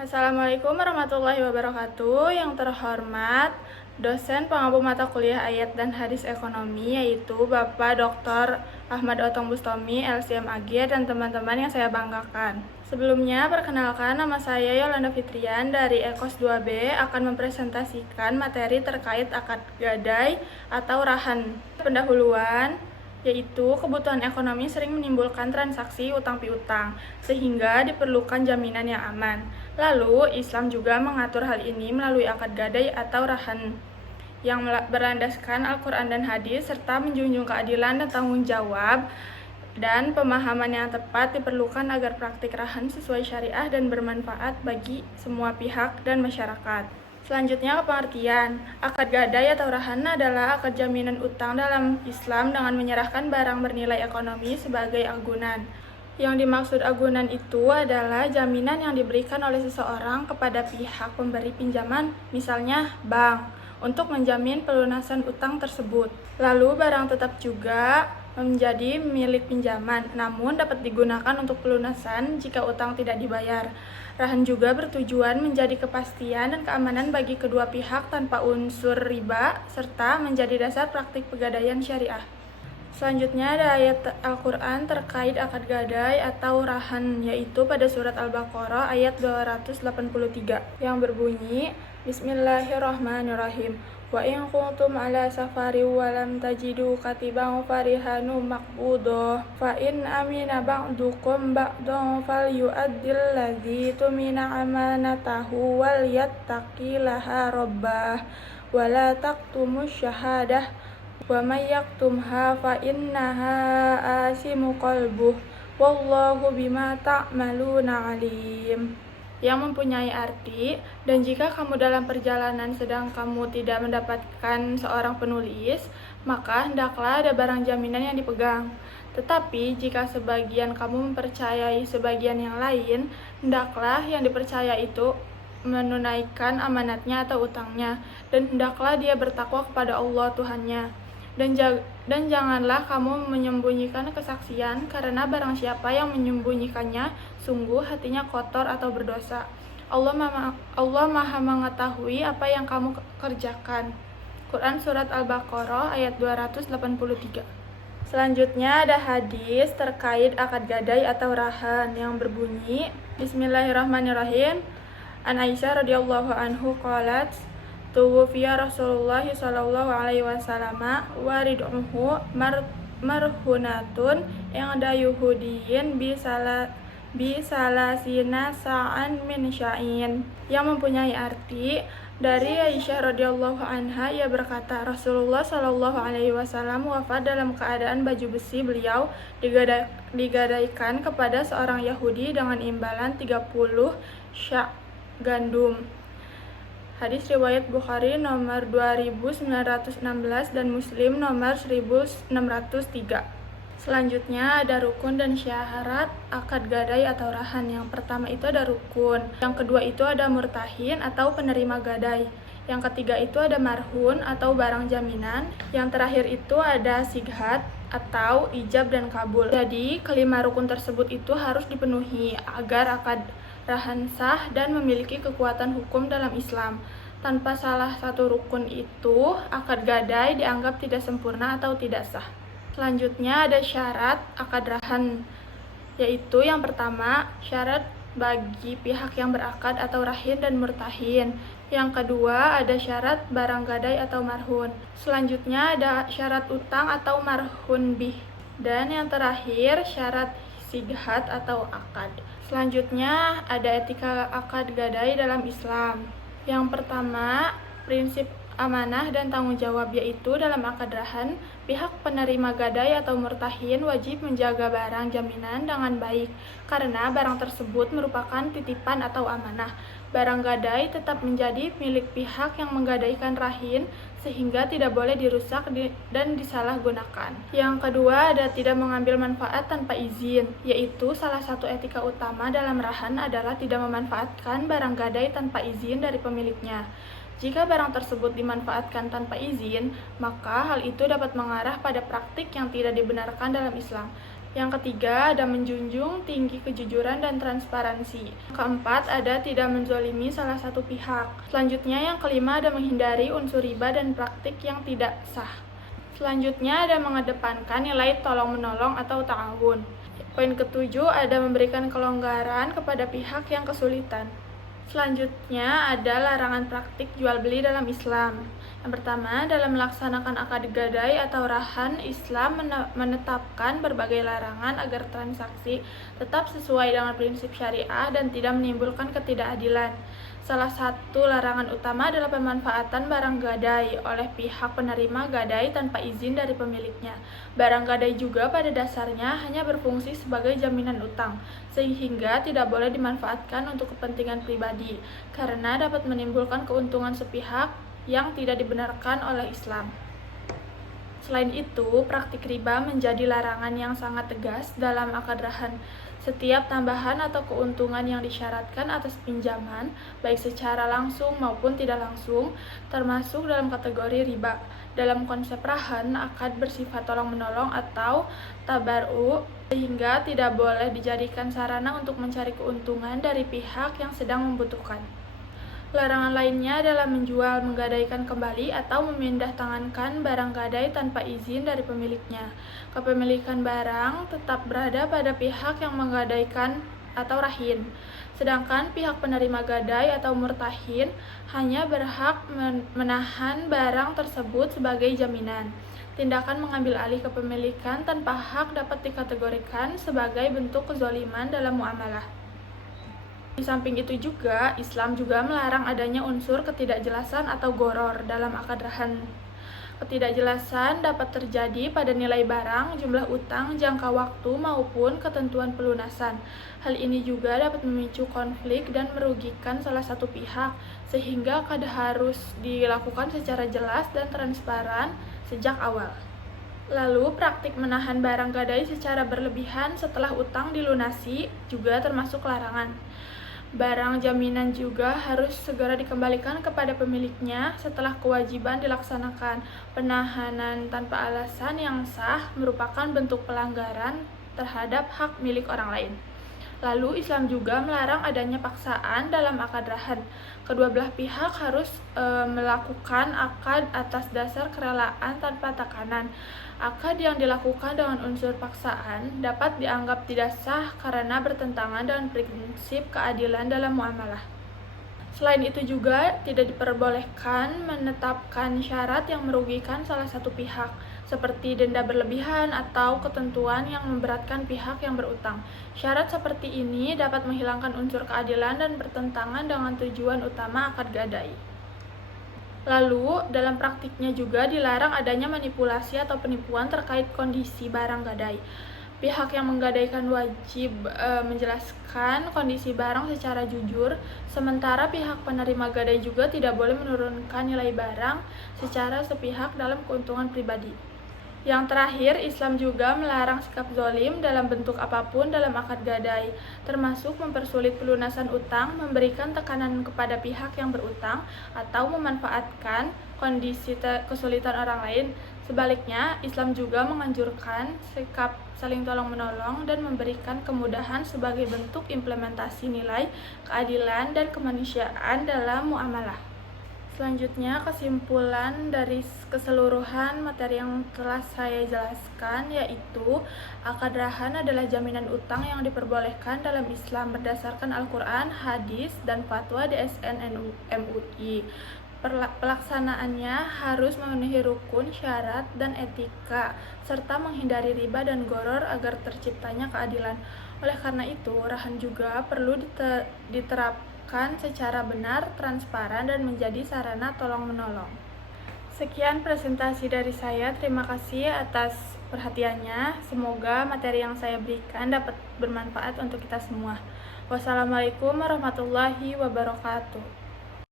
Assalamualaikum warahmatullahi wabarakatuh. Yang terhormat dosen pengampu mata kuliah ayat dan hadis ekonomi, yaitu Bapak Dr. Ahmad Otong Bustomi, LCMAG, dan teman-teman yang saya banggakan. Sebelumnya, perkenalkan, nama saya Yolanda Fitrian dari Ekos 2B akan mempresentasikan materi terkait akad gadai atau rahan. Pendahuluan, yaitu kebutuhan ekonomi sering menimbulkan transaksi utang piutang, sehingga diperlukan jaminan yang aman. Lalu, Islam juga mengatur hal ini melalui akad gadai atau rahan, yang berlandaskan Al-Quran dan hadis, serta menjunjung keadilan dan tanggung jawab, dan pemahaman yang tepat diperlukan agar praktik rahan sesuai syariah dan bermanfaat bagi semua pihak dan masyarakat. Selanjutnya, pengertian. Akad gadai atau rahan adalah akad jaminan utang dalam Islam dengan menyerahkan barang bernilai ekonomi sebagai agunan. Yang dimaksud agunan itu adalah jaminan yang diberikan oleh seseorang kepada pihak pemberi pinjaman, misalnya bank, untuk menjamin pelunasan utang tersebut. Lalu barang tetap juga menjadi milik pinjaman, namun dapat digunakan untuk pelunasan jika utang tidak dibayar. Rahan juga bertujuan menjadi kepastian dan keamanan bagi kedua pihak tanpa unsur riba, serta menjadi dasar praktik pegadaian syariah. Selanjutnya ada ayat Al-Quran terkait akad gadai atau rahan, yaitu pada surat Al-Baqarah ayat 283 yang berbunyi, Bismillahirrahmanirrahim. Wa in kuntum ala safari wa lam tajidu katiban farihanu maqbudoh fa in amina ba'dukum ba'dun falyu'addil ladzi tumina amanatahu wal yattaqillaha rabbah wa la taqtumus syahadah wa may yaktumha fa innaha asimu qalbuh wallahu bima ta'maluna alim. Yang mempunyai arti, dan jika kamu dalam perjalanan sedang kamu tidak mendapatkan seorang penulis, maka hendaklah ada barang jaminan yang dipegang. Tetapi jika sebagian kamu mempercayai sebagian yang lain, hendaklah yang dipercaya itu menunaikan amanatnya atau utangnya, dan hendaklah dia bertakwa kepada Allah Tuhannya. Dan janganlah kamu menyembunyikan kesaksian, karena barang siapa yang menyembunyikannya, sungguh hatinya kotor atau berdosa. Allah Maha mengetahui apa yang kamu kerjakan. Quran Surat Al-Baqarah ayat 283. Selanjutnya ada hadis terkait akad gadai atau rahan yang berbunyi, Bismillahirrahmanirrahim. An Aisyah radhiyallahu anhu qalat, Tuwfiya Rasulullah sallallahu alaihi wasallam wa rid'uhu marhunatun yang ada Yuhudiyin bisalasina sa'an min sya'in, yang mempunyai arti dari Aisyah radhiyallahu anha. Ia berkata, Rasulullah sallallahu alaihi wasallam wafat dalam keadaan baju besi beliau digadaikan kepada seorang Yahudi dengan imbalan 30 syak gandum. Hadis riwayat Bukhari nomor 2916 dan Muslim nomor 1603. Selanjutnya ada rukun dan syarat akad gadai atau rahan. Yang pertama itu ada rukun, yang kedua itu ada murtahin atau penerima gadai, yang ketiga itu ada marhun atau barang jaminan, yang terakhir itu ada sighat atau ijab dan kabul. Jadi kelima rukun tersebut itu harus dipenuhi agar akad rahan sah dan memiliki kekuatan hukum dalam Islam. Tanpa salah satu rukun itu, akad gadai dianggap tidak sempurna atau tidak sah. Selanjutnya ada syarat akad rahan, yaitu yang pertama, syarat bagi pihak yang berakad atau rahin dan murtahin. Yang kedua ada syarat barang gadai atau marhun. Selanjutnya ada syarat utang atau marhun bih. Dan yang terakhir syarat sighat atau akad. Selanjutnya ada etika akad gadai dalam Islam. Yang pertama, prinsip amanah dan tanggung jawab, yaitu dalam akad rahan, pihak penerima gadai atau murtahin wajib menjaga barang jaminan dengan baik, karena barang tersebut merupakan titipan atau amanah. Barang gadai tetap menjadi milik pihak yang menggadaikan rahin, sehingga tidak boleh dirusak dan disalahgunakan. Yang kedua ada tidak mengambil manfaat tanpa izin, yaitu salah satu etika utama dalam rahan adalah tidak memanfaatkan barang gadai tanpa izin dari pemiliknya. Jika barang tersebut dimanfaatkan tanpa izin, maka hal itu dapat mengarah pada praktik yang tidak dibenarkan dalam Islam. Yang ketiga, ada menjunjung tinggi kejujuran dan transparansi. Keempat, ada tidak menzolimi salah satu pihak. Selanjutnya, yang kelima, ada menghindari unsur riba dan praktik yang tidak sah. Selanjutnya, ada mengedepankan nilai tolong-menolong atau ta'awun. Poin ketujuh, ada memberikan kelonggaran kepada pihak yang kesulitan. Selanjutnya, ada larangan praktik jual-beli dalam Islam. Yang pertama, dalam melaksanakan akad gadai atau rahan, Islam menetapkan berbagai larangan agar transaksi tetap sesuai dengan prinsip syariah dan tidak menimbulkan ketidakadilan. Salah satu larangan utama adalah pemanfaatan barang gadai oleh pihak penerima gadai tanpa izin dari pemiliknya. Barang gadai juga pada dasarnya hanya berfungsi sebagai jaminan utang, sehingga tidak boleh dimanfaatkan untuk kepentingan pribadi, karena dapat menimbulkan keuntungan sepihak yang tidak dibenarkan oleh Islam. Selain itu, praktik riba menjadi larangan yang sangat tegas dalam akad rahan. Setiap tambahan atau keuntungan yang disyaratkan atas pinjaman, baik secara langsung maupun tidak langsung, termasuk dalam kategori riba. Dalam konsep rahan, akad bersifat tolong-menolong atau tabarru, sehingga tidak boleh dijadikan sarana untuk mencari keuntungan dari pihak yang sedang membutuhkan. Larangan lainnya adalah menjual, menggadaikan kembali, atau memindah tangankan barang gadai tanpa izin dari pemiliknya. Kepemilikan barang tetap berada pada pihak yang menggadaikan atau rahin, sedangkan pihak penerima gadai atau murtahin hanya berhak menahan barang tersebut sebagai jaminan. Tindakan mengambil alih kepemilikan tanpa hak dapat dikategorikan sebagai bentuk kezaliman dalam muamalah. Di samping itu juga, Islam juga melarang adanya unsur ketidakjelasan atau goror dalam akad rahan. Ketidakjelasan dapat terjadi pada nilai barang, jumlah utang, jangka waktu, maupun ketentuan pelunasan. Hal ini juga dapat memicu konflik dan merugikan salah satu pihak, sehingga akad harus dilakukan secara jelas dan transparan sejak awal. Lalu, praktik menahan barang gadai secara berlebihan setelah utang dilunasi juga termasuk larangan. Barang jaminan juga harus segera dikembalikan kepada pemiliknya setelah kewajiban dilaksanakan. Penahanan tanpa alasan yang sah merupakan bentuk pelanggaran terhadap hak milik orang lain. Lalu, Islam juga melarang adanya paksaan dalam akad rahan. Kedua belah pihak harus melakukan akad atas dasar kerelaan tanpa tekanan. Akad yang dilakukan dengan unsur paksaan dapat dianggap tidak sah karena bertentangan dengan prinsip keadilan dalam muamalah. Selain itu juga tidak diperbolehkan menetapkan syarat yang merugikan salah satu pihak, seperti denda berlebihan atau ketentuan yang memberatkan pihak yang berutang. Syarat seperti ini dapat menghilangkan unsur keadilan dan bertentangan dengan tujuan utama akad gadai. Lalu, dalam praktiknya juga dilarang adanya manipulasi atau penipuan terkait kondisi barang gadai. Pihak yang menggadaikan wajib menjelaskan kondisi barang secara jujur, sementara pihak penerima gadai juga tidak boleh menurunkan nilai barang secara sepihak dalam keuntungan pribadi. Yang terakhir, Islam juga melarang sikap zalim dalam bentuk apapun dalam akad gadai, termasuk mempersulit pelunasan utang, memberikan tekanan kepada pihak yang berutang, atau memanfaatkan kondisi kesulitan orang lain. Sebaliknya, Islam juga menganjurkan sikap saling tolong-menolong dan memberikan kemudahan sebagai bentuk implementasi nilai keadilan dan kemanusiaan dalam muamalah. Selanjutnya, kesimpulan dari keseluruhan materi yang telah saya jelaskan yaitu akad rahan adalah jaminan utang yang diperbolehkan dalam Islam berdasarkan Al-Quran, hadis, dan fatwa DSN MUI. Pelaksanaannya harus memenuhi rukun, syarat, dan etika, serta menghindari riba dan goror agar terciptanya keadilan. Oleh karena itu, rahan juga perlu diterapkan secara benar, transparan, dan menjadi sarana tolong-menolong. Sekian presentasi dari saya. Terima kasih atas perhatiannya. Semoga materi yang saya berikan dapat bermanfaat untuk kita semua. Wassalamualaikum warahmatullahi wabarakatuh.